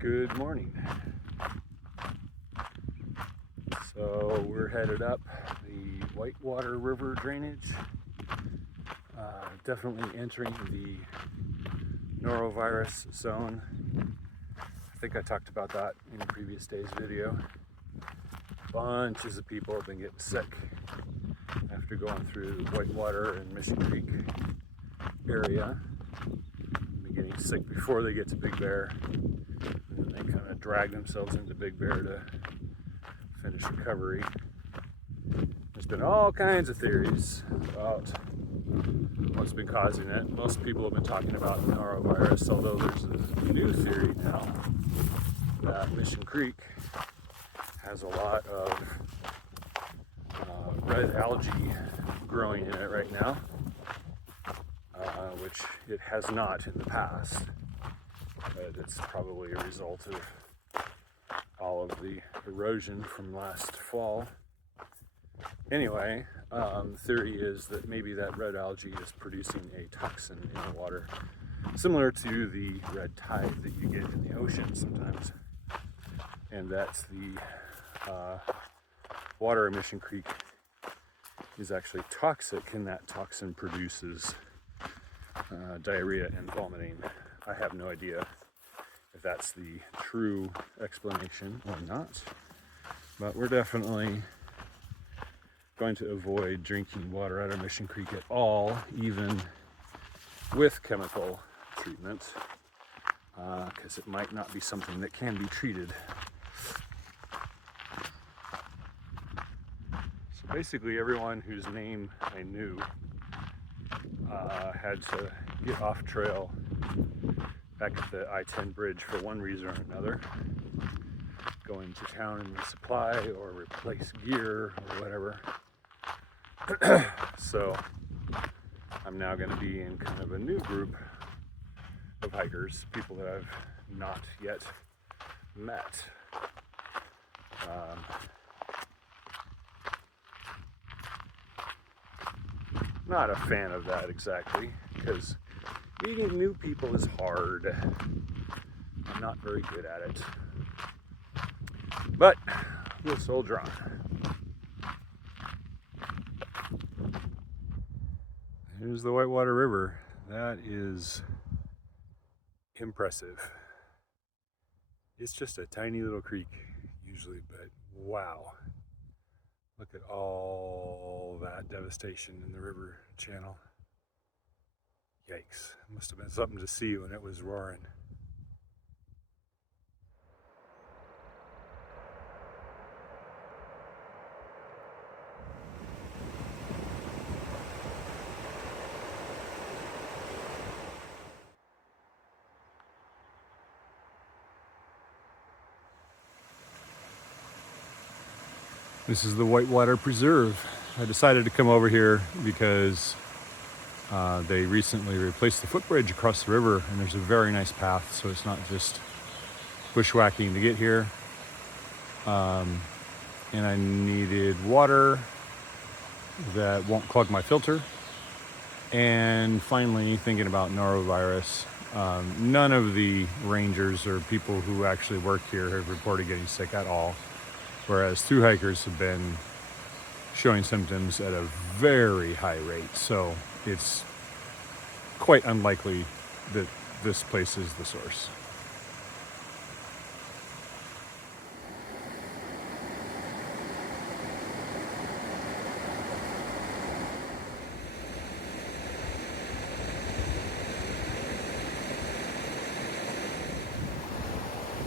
Good morning. So we're headed up the Whitewater River drainage, definitely entering the norovirus zone. I think I talked about that in a previous day's video. Bunches of people have been getting sick after going through the Whitewater and Mission Creek area. They've been getting sick before they get to Big Bear, and they kind of drag themselves into Big Bear to finish recovery. There's been all kinds of theories about what's been causing it. Most people have been talking about norovirus, although there's a new theory now that Mission Creek has a lot of red algae growing in it right now, which it has not in the past. But it's probably a result of all of the erosion from last fall. Anyway, the theory is that maybe that red algae is producing a toxin in the water, similar to the red tide that you get in the ocean sometimes. And that's the water in Mission Creek is actually toxic, and that toxin produces diarrhea and vomiting. I have no idea if that's the true explanation or not, but we're definitely going to avoid drinking water out of Mission Creek at all, even with chemical treatment, because it might not be something that can be treated. So basically everyone whose name I knew had to get off trail back at the I-10 bridge for one reason or another, going to town and resupply or replace gear or whatever. So I'm now going to be in kind of a new group of hikers, people that I've not yet met. Not a fan of that exactly, because meeting new people is hard. I'm not very good at it, but we'll soldier on. Here's the Whitewater River. That is impressive. It's just a tiny little creek usually, but wow. Look at all that devastation in the river channel. Yikes. Must have been something to see when it was roaring. This is the Whitewater Preserve. I decided to come over here because they recently replaced the footbridge across the river, and there's a very nice path, so it's not just bushwhacking to get here. And I needed water that won't clog my filter. And finally, thinking about norovirus, none of the rangers or people who actually work here have reported getting sick at all, whereas thru hikers have been showing symptoms at a very high rate. So it's quite unlikely that this place is the source.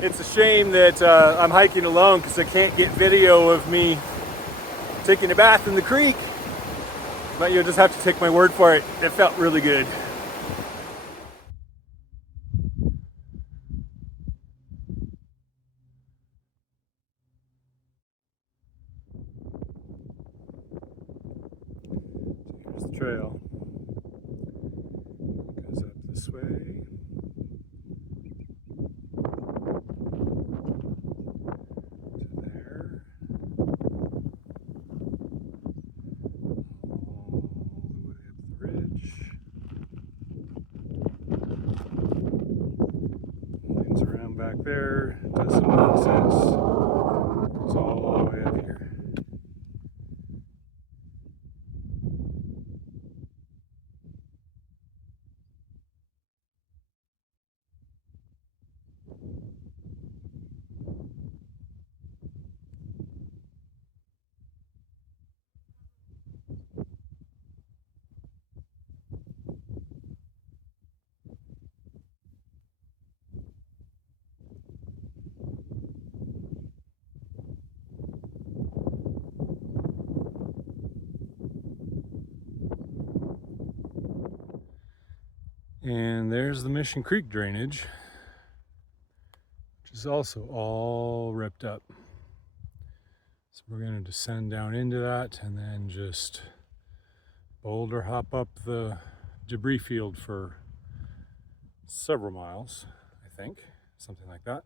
It's a shame that I'm hiking alone because I can't get video of me taking a bath in the creek, but you'll just have to take my word for it. It felt really good. Here's the trail. It goes up this way. Back there does some nonsense. It's all the way up here. And there's the Mission Creek drainage, which is also all ripped up. So we're going to descend down into that and then just boulder hop up the debris field for several miles, I think, something like that.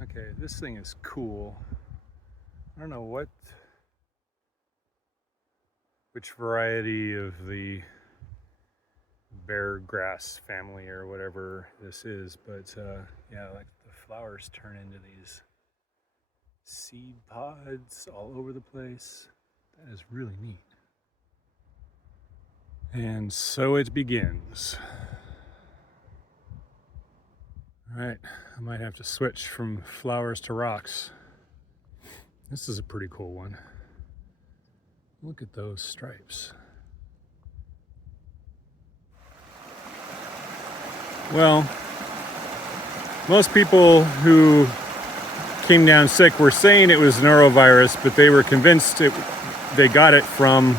Okay, this thing is cool. I don't know which variety of the bear grass family or whatever this is, but yeah, like the flowers turn into these seed pods all over the place. That is really neat. And so it begins. All right, I might have to switch from flowers to rocks. This is a pretty cool one. Look at those stripes. Well, most people who came down sick were saying it was norovirus, but they were convinced they got it from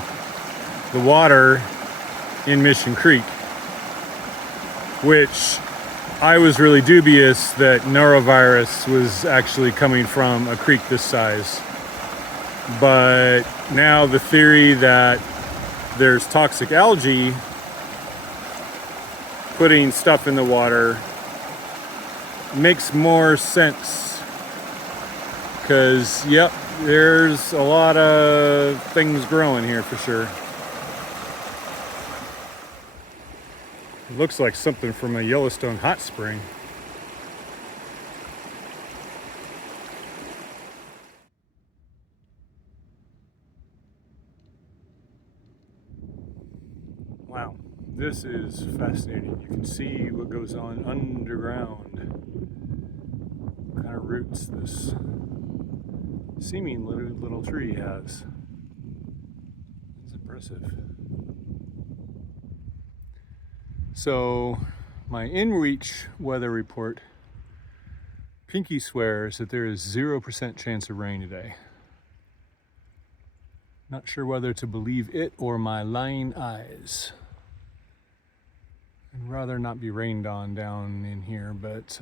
the water in Mission Creek, which I was really dubious that norovirus was actually coming from a creek this size. But now the theory that there's toxic algae putting stuff in the water makes more sense. Because, yep, there's a lot of things growing here for sure. It looks like something from a Yellowstone hot spring. Wow, this is fascinating. You can see what goes on underground. What kind of roots this seeming little tree has. It's impressive. So, my in-reach weather report, Pinky swears that there is 0% chance of rain today. Not sure whether to believe it or my lying eyes. I'd rather not be rained on down in here, but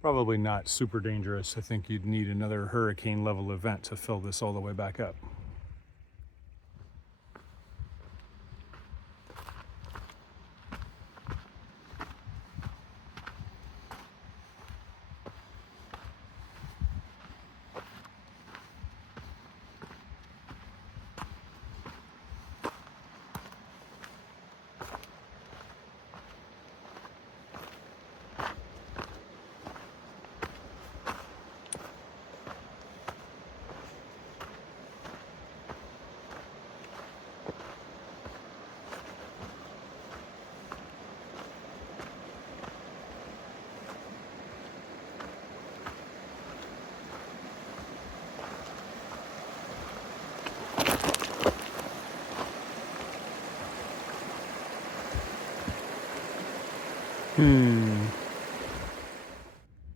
probably not super dangerous. I think you'd need another hurricane level event to fill this all the way back up.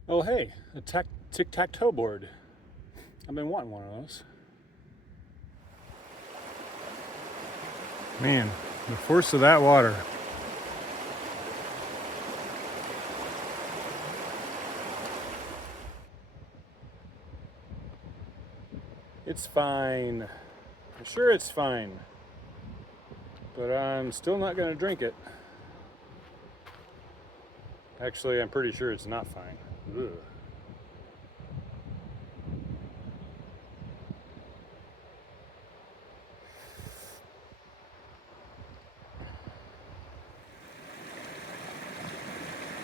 Oh hey, a tic-tac-toe board. I've been wanting one of those. Man, the force of that water. It's fine. I'm sure it's fine. But I'm still not going to drink it. Actually, I'm pretty sure it's not fine. Ugh.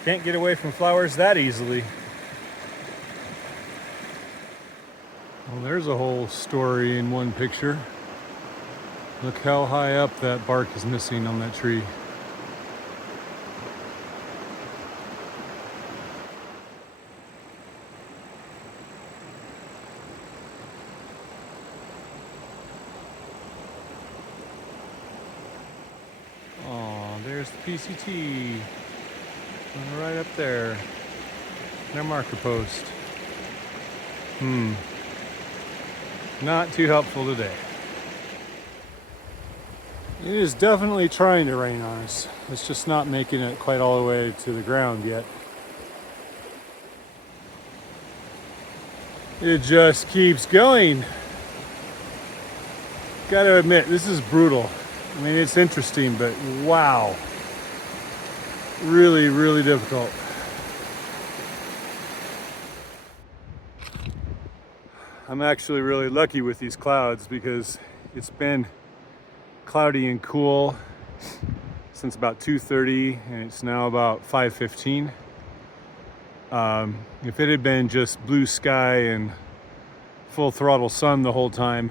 Can't get away from flowers that easily. Well, there's a whole story in one picture. Look how high up that bark is missing on that tree. Oh, there's the PCT. Right up there. Their marker post. Not too helpful today. It is definitely trying to rain on us. It's just not making it quite all the way to the ground yet. It just keeps going. Gotta admit, this is brutal. I mean, it's interesting, but wow. Really, really difficult. I'm actually really lucky with these clouds because it's been cloudy and cool since about 2:30 and it's now about 5:15. If it had been just blue sky and full throttle sun the whole time,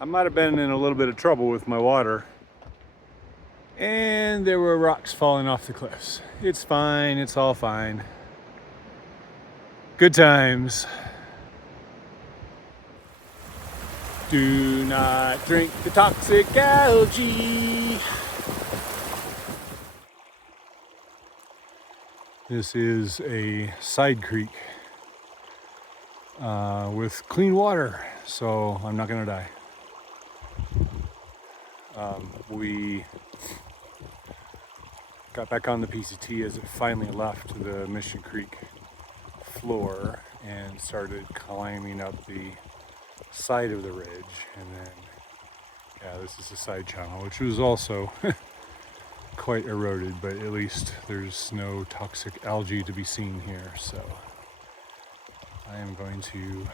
I might have been in a little bit of trouble with my water. And there were rocks falling off the cliffs. It's fine, it's all fine. Good times. Do not drink the toxic algae. This is a side creek with clean water, so I'm not gonna die. We got back on the PCT as it finally left the Mission Creek floor and started climbing up the side of the ridge, and then this is a side channel which was also quite eroded, but at least there's no toxic algae to be seen here. So I am going to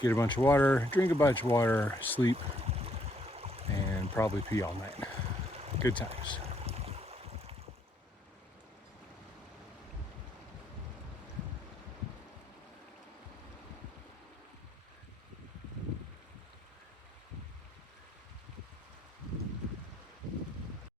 get a bunch of water, drink a bunch of water, sleep, and probably pee all night. Good times.